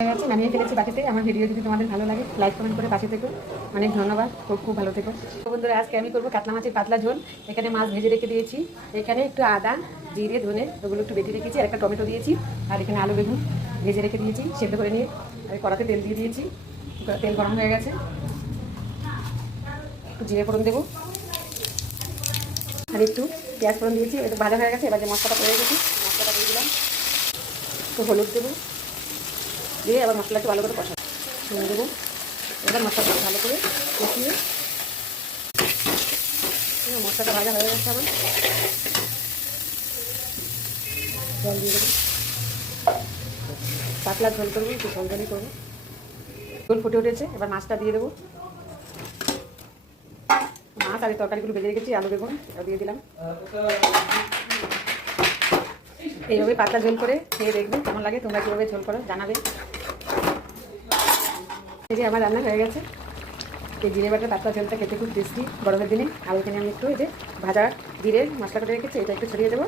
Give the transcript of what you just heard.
নামিয়ে ফেলেছি বাটিতে। আমার ভিডিও যদি তোমাদের ভালো লাগে লাইক কমেন্ট করে পাশে থেকো। অনেক ধন্যবাদ। খুব ভালো থেকো। তো বন্ধুরা, আজকে আমি করবো কাতলা মাছের পাতলা ঝোল। এখানে মাছ ভেজে রেখে দিয়েছি। এখানে একটু আদা, জিরে, ধনে ওগুলো একটু বেটে রেখেছি। আর একটা টমেটো দিয়েছি। আর এখানে আলু বেগুন ভেজে রেখে দিয়েছি সেদ্ধ করে নিয়ে। আর কড়াতে তেল দিয়ে দিয়েছি। তেল গরম হয়ে গেছে। একটু জিরে ফোড়ন দেবো আর একটু পেঁয়াজ ফোড়ন দিয়েছি। একটু ভাজা হয়ে গেছে। এবার যে মশলাটা পড়ে গেছি মশলাটা দিয়ে দিলাম। একটু হলুদ দেবো, দিয়ে আবার মশলা একটু ভালো করে কষা দেবো। এবার মশলাটা ভালো করে কষিয়ে মশলাটা ভাজা হয়ে গেছে আমার। জল দিয়ে দেবো। পাতলা ঝোল করবো, একটু ঝোল ঝোলই করবো। ঝোল ফুটে উঠেছে। এবার মাছটা দিয়ে দেবো। মাছ আর তরকারিগুলো ভেজে রেখেছি, আলু বেগুন দিয়ে দিলাম। এইভাবে পাতলা ঝোল করে খেয়ে দেখবে কেমন লাগে। তোমরা কীভাবে ঝোল করো জানাবে। এই যে আমার রান্না হয়ে গেছে। এই জিরে বাটার পাতলা ঝোলটা খেতে খুব টেস্টি গরমের দিনে। আর ওখানে আমি একটু এই যে ভাজা জিরের মশলা করে রেখেছি, এটা একটু ছড়িয়ে দেবো।